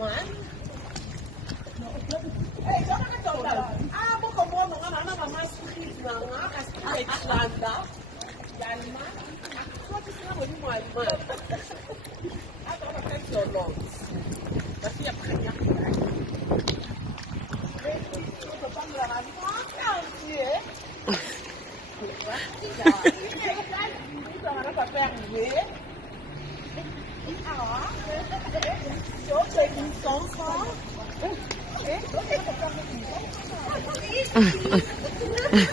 Man. Eh, jangan kacau dah. Ah, bukan mau anak mama sukri nanga, kasih Islanda. Jangan man. Aku tu sih mau man. Aku nak kacau long. Tapi apa kerja? Itu depan belakang makan sih. Jangan apa yang gue. Chỗ chơi đi sống khó. Ê, có thể tập trong cái gì đó.